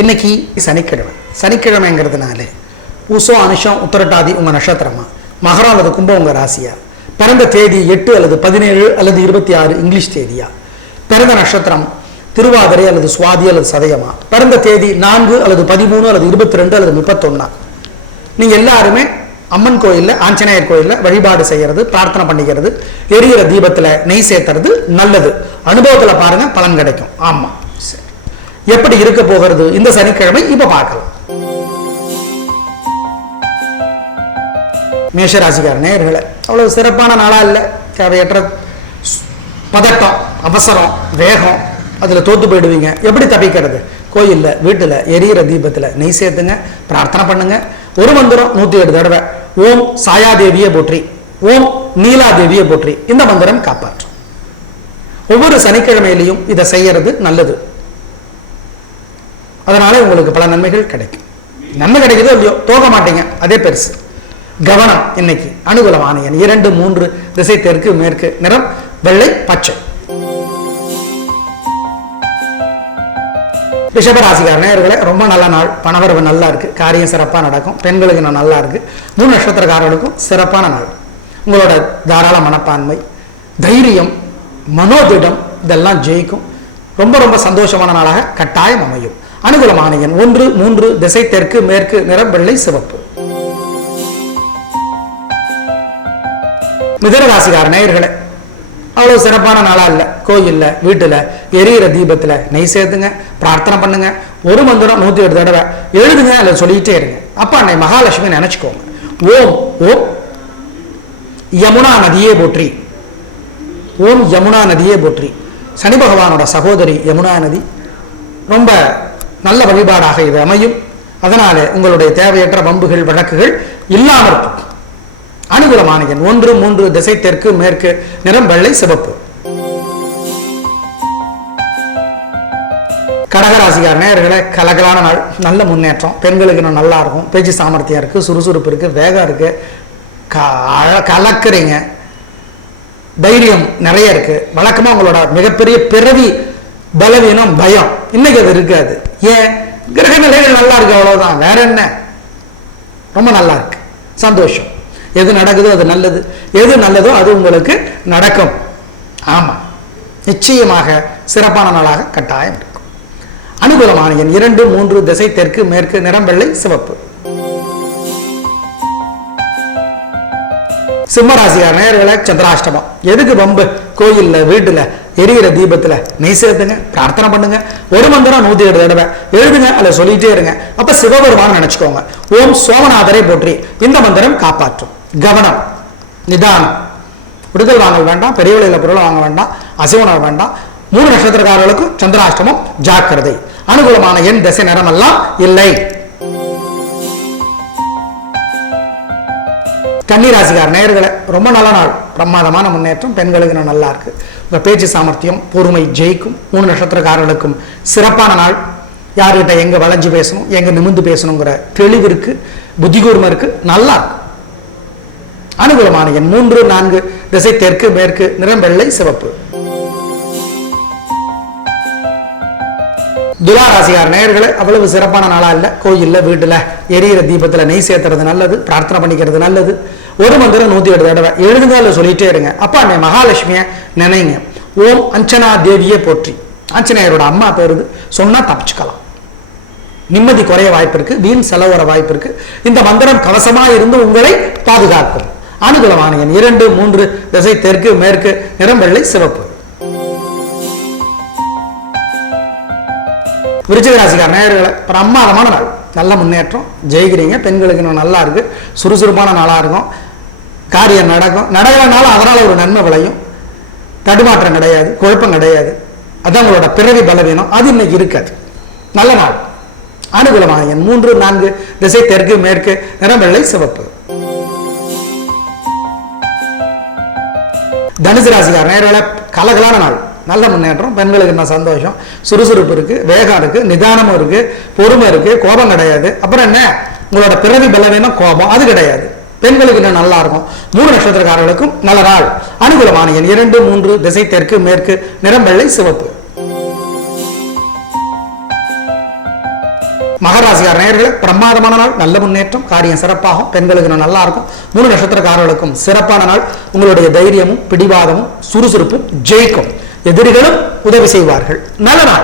இன்னைக்கு சனிக்கிழமை. சனிக்கிழமைங்கிறதுனால உசம் அனுஷம் உத்தரட்டாதி உங்கள் நட்சத்திரமா? மகரம் அல்லது கும்பம் உங்கள் ராசியா? பிறந்த தேதி எட்டு அல்லது பதினேழு அல்லது இருபத்தி ஆறு இங்கிலீஷ் தேதியா? பிறந்த நட்சத்திரம் திருவாதிரை அல்லது சுவாதி அல்லது சதயமா? பிறந்த தேதி நான்கு அல்லது பதிமூணு அல்லது இருபத்தி ரெண்டு அல்லது முப்பத்தொன்னா? நீங்கள் எல்லாருமே அம்மன் கோயிலில் ஆஞ்சநேயர் கோயிலில் வழிபாடு செய்யறது பிரார்த்தனை பண்ணிக்கிறது எரியிற தீபத்தில் நெய் சேர்த்துறது நல்லது. அனுபவத்தில் பாருங்கள் பலன் கிடைக்கும். ஆமாம் எப்படி இருக்க போகிறது? இந்த சனிக்கிழமை இப்ப பார்க்கலாம். மேஷராசிக்கார நேர்களை அவ்வளவு சிறப்பான நாளா இல்லை. தேவையற்ற பதட்டம் அவசரம் வேகம் அதில் தோத்து போயிடுவீங்க. எப்படி தப்பிக்கிறது? கோயிலில் வீட்டில் எரியிற தீபத்தில் நெய் சேர்த்துங்க பிரார்த்தனை பண்ணுங்க. ஒரு மந்திரம் நூற்றி எட்டு தடவை. ஓம் சாயாதேவியை போற்றி. ஓம் நீலாதேவியை போற்றி. இந்த மந்திரம் காப்பாற்றும். ஒவ்வொரு சனிக்கிழமையிலையும் இதை செய்யறது நல்லது. அதனால உங்களுக்கு பல நன்மைகள் கிடைக்கும். நன்மை கிடைக்குதோ இல்லையோ தோக மாட்டீங்க. அதே பெருசு. கவனம் இன்னைக்கு அனுகூலமான எண் இரண்டு மூன்று திசை தெற்கு மேற்கு நிறம் வெள்ளை பச்சை. ரிஷபராசிக்கார நேயர்களே ரொம்ப நல்ல நாள். பணவரவு நல்லா இருக்கு. காரியம் சிறப்பாக நடக்கும். பெண்களுக்கு இன்னும் நல்லா இருக்கு. மூணு நட்சத்திரக்காரர்களுக்கும் சிறப்பான நாள். உங்களோட தாராள மனப்பான்மை தைரியம் மனோதிடம் இதெல்லாம் ஜெயிக்கும். ரொம்ப ரொம்ப சந்தோஷமான நாளாக கட்டாயம் அமையும். அனுகூலமான எண் ஒன்று மூன்று திசை தெற்கு மேற்கு நிறம் வெள்ளை சிவப்பு. மிதனராசிக்கார நேயர்களே அவ்வளோ சிறப்பான நாளா இல்லை கோயிலில் வீட்டில் எரியிற தீபத்தில் நெய் சேர்த்துங்க பிரார்த்தனை பண்ணுங்க ஒரு மந்திரம் நூற்றி எட்டு தடவை எழுதுங்க அதில் சொல்லிக்கிட்டே இருங்க. அப்பா அன்னை மகாலட்சுமி நினச்சிக்கோங்க. ஓம் ஓம் யமுனா நதியே போற்றி. ஓம் யமுனா நதியே போற்றி. சனி பகவானோட சகோதரி யமுனா நதி. ரொம்ப நல்ல வழிபாடாக இது அமையும். அதனால உங்களுடைய தேவையற்ற வம்புகள் வழக்குகள் இல்லாமல் இருக்கும் அனுகூலமான எண் ஒன்று மூன்று திசை தெற்கு மேற்கு நிறம் வெள்ளை சிவப்பு. கடகராசிக்கார நேர்களை கலகலான நாள். நல்ல முன்னேற்றம். பெண்களுக்கு இன்னும் நல்லா இருக்கும். பேச்சு சாமர்த்தியம் இருக்கு சுறுசுறுப்பு இருக்கு வேகம் இருக்கு. க- கலக்குறீங்க. தைரியம் நிறைய இருக்கு. வழக்கமா உங்களோட மிகப்பெரிய பிறவி பலவீனம் பயம். இன்னைக்கு அது இருக்காது. ஏன்? கிரக நிலைகள் நல்லா இருக்கு? அவ்வளவுதான். வேற என்ன? ரொம்ப நல்லா இருக்கு. சந்தோஷம். எது நடக்குதோ அது நல்லது. எது நல்லதோ அது உங்களுக்கு நடக்கும். ஆமா. நிச்சயமாக சிறப்பான நாளாக கட்டாயம் இருக்கும். அனுகூலமான எண் இரண்டு மூன்று திசை தெற்கு மேற்கு நிறம் வெள்ளை சிவப்பு. சிம்மராசியார் நேர்களை சந்திராஷ்டமம். எதுக்கு பம்பு கோயில்ல வீட்டுல. எரிகிற தீபத்துல நெய் சேர்த்துங்க பிரார்த்தனை பண்ணுங்க. ஒரு மந்திரம் நூத்தி எட்டு தடவை. எழுதுங்க அல்ல சொல்லிட்டே இருங்க. அப்ப சிவபெருமான் நினைச்சுக்கோங்க. ஓம் சோமநாதரை போற்றி. இந்த மந்திரம் காப்பாற்றும். கவனம் நிதானம். விடுதல் வாங்க வேண்டாம் பெரிய விலையில பொருள் வாங்க வேண்டாம் அசைவனம் வேண்டாம். மூணு நட்சத்திரக்காரர்களுக்கும் சந்திராஷ்டமம் ஜாக்கிரதை. அனுகூலமான என் திசை நிறமெல்லாம் இல்லை. கன்னிராசிக்கார் நேயர்களே ரொம்ப நல்ல நாள். பிரமாதமான முன்னேற்றம் பெண்களுக்கு இன்னும் நல்லா இருக்கு. உங்கள் பேச்சு சாமர்த்தியம் பொறுமை ஜெயிக்கும். மூணு நட்சத்திரக்காரர்களுக்கும் சிறப்பான நாள். யார்கிட்ட எங்க வளைஞ்சு பேசணும் எங்க நிமிந்து பேசணுங்கிற தெளிவு இருக்கு புத்தி கூர்மை இருக்கு நல்லா இருக்கு. அனுகூலமான எண் மூன்று நான்கு திசை தெற்கு மேற்கு நிறம் வெள்ளை சிவப்பு. துலாராசிகார் நேயர்களே அவ்வளவு சிறப்பான நாளா இல்ல. கோயில்ல வீட்டுல எரியிற தீபத்துல நெய் சேர்த்துறது நல்லது பிரார்த்தனை பண்ணிக்கிறது நல்லது. ஒரு மந்திரம் நூத்தி எட்டு தடவை எழுதுங்க சொல்லிட்டே இருங்க. அப்பா அண்ணே மகாலட்சுமிய நினைங்க. ஓம் அஞ்சனா தேவியே போற்றி. ஆஞ்சநேயரோட அம்மா பேருது சொன்னா தப்பிச்சுக்கலாம். நிம்மதி குறைய வாய்ப்பு இருக்கு வீண் செலவு வர வாய்ப்பு இருக்கு. இந்த மந்திரம் கவசமா இருந்து உங்களை பாதுகாக்கும். அனுகூலமான எண் இரண்டு மூன்று திசை தெற்கு மேற்கு நிறம் வெள்ளை சிவப்பு. விருச்சிக ராசிக்கார நேயர்களை பிரமாதமான நாள். நல்ல முன்னேற்றம் ஜெயிக்கிறீங்க பெண்களுக்கு இன்னும் நல்லா இருக்கு. சுறுசுறுப்பான நாளாக இருக்கும். காரியம் நடக்கும். நடக்கிறனால அதனால் ஒரு நன்மை விளையும். தடுமாற்றம் கிடையாது குழப்பம் கிடையாது. அதான் உங்களோட பிறவி பலவீனம். அது இன்னைக்கு இருக்காது. நல்ல நாள். அனுகூலமாக என் மூன்று நான்கு திசை தெற்கு மேற்கு நிறம் வெள்ளை சிவப்பு. தனுசு ராசிக்கார நேரில் கலகலான நாள். நல்ல முன்னேற்றம் பெண்களுக்கு என்ன சந்தோஷம். சுறுசுறுப்பு இருக்கு வேகம் இருக்கு நிதானமும் இருக்கு பொறுமை இருக்கு கோபம் கிடையாது. அப்புறம் என்ன? உங்களோட பிறவி பலவீனம் கோபம் அது கிடையாது. பெண்களுக்கு இன்னும் நல்லா இருக்கும். மூணு நட்சத்திரக்காரர்களுக்கும் நல்ல நாள். அனுகூலமான எண் இரண்டு மூன்று திசை தெற்கு மேற்கு நிறம் வெள்ளை சிவப்பு. மகராசிகார் நேர்களை பிரமாதமான நாள் நல்ல முன்னேற்றம் காரியம் சிறப்பாகும் பெண்களுக்கு இன்னும் நல்லா இருக்கும். மூணு நட்சத்திரக்காரர்களுக்கும் சிறப்பான நாள். உங்களுடைய தைரியமும் பிடிவாதமும் சுறுசுறுப்பும் ஜெயிக்கும். எதிரிகளும் உதவி செய்வார்கள். நல்ல நாள்.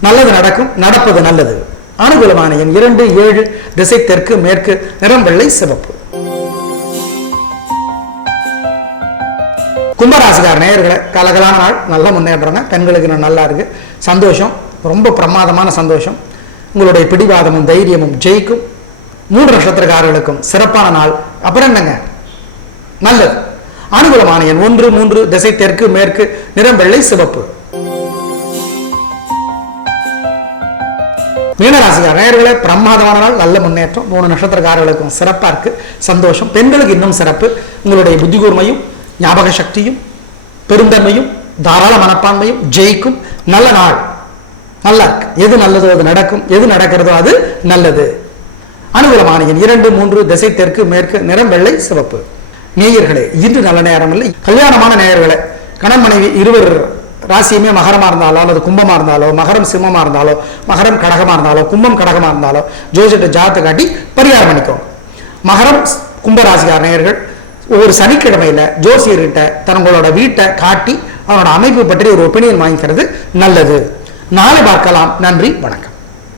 நல்லது நடக்கும் நடப்பது நல்லது. அனுகூலமான எண் இரண்டு ஏழு திசை தெற்கு மேற்கு நிறம் வெள்ளை சிவப்பு. கும்பராசிகார் நேயர்களை கலகலான நாள். நல்ல முன்னேற்றங்க. பெண்களுக்கு நான் நல்லா இருக்கு. சந்தோஷம். ரொம்ப பிரமாதமான சந்தோஷம். உங்களுடைய பிடிவாதமும் தைரியமும் ஜெயிக்கும். மூன்று நட்சத்திரக்காரர்களுக்கும் சிறப்பான நாள். அப்புறம் என்னங்க? நல்லது. அனுகூலமான எண் ஒன்று மூன்று திசை தெற்கு மேற்கு நிறம் வெள்ளை சிவப்பு. மீனராசிக்கார நேயர்களே பிரமாதமான நாள் நல்ல முன்னேற்றம். மூணு நட்சத்திரக்காரர்களுக்கும் சிறப்பாக இருக்கு. சந்தோஷம். பெண்களுக்கு இன்னும் சிறப்பு. உங்களுடைய புத்தி கூர்மையும் ஞாபக சக்தியும் பெருந்தன்மையும் தாராள மனப்பான்மையும் ஜெயிக்கும். நல்ல நாள். நல்லா இருக்கு. எது நல்லதோ அது நடக்கும். எது நடக்கிறதோ அது நல்லது. அனுகூலமான இரண்டு மூன்று திசை தெற்கு மேற்கு நிறம் வெள்ளை சிவப்பு. நேயர்களே இன்று நல்ல நேரம் இல்லை கல்யாணமான நேயர்களே கணவன் மனைவி இருவர் ராசியுமே மகரமா இருந்தாலோ அல்லது கும்பமா இருந்தாலோ மகரம் சிம்மமாக இருந்தாலோ மகரம் கடகமா இருந்தாலோ கும்பம் கடகமா இருந்தாலோ ஜோசிட்ட ஜாத்தை காட்டி பரிகாரம் பண்ணிக்கோங்க. மகரம் கும்பராசிக்கார நேயர்கள் ஒவ்வொரு சனிக்கிழமையில ஜோசியர்கிட்ட தங்களோட வீட்டை காட்டி அவனோட அமைப்பு பற்றி ஒரு ஒப்பீனியன் வாங்கிக்கிறது நல்லது. நாளை பார்க்கலாம். நன்றி வணக்கம்.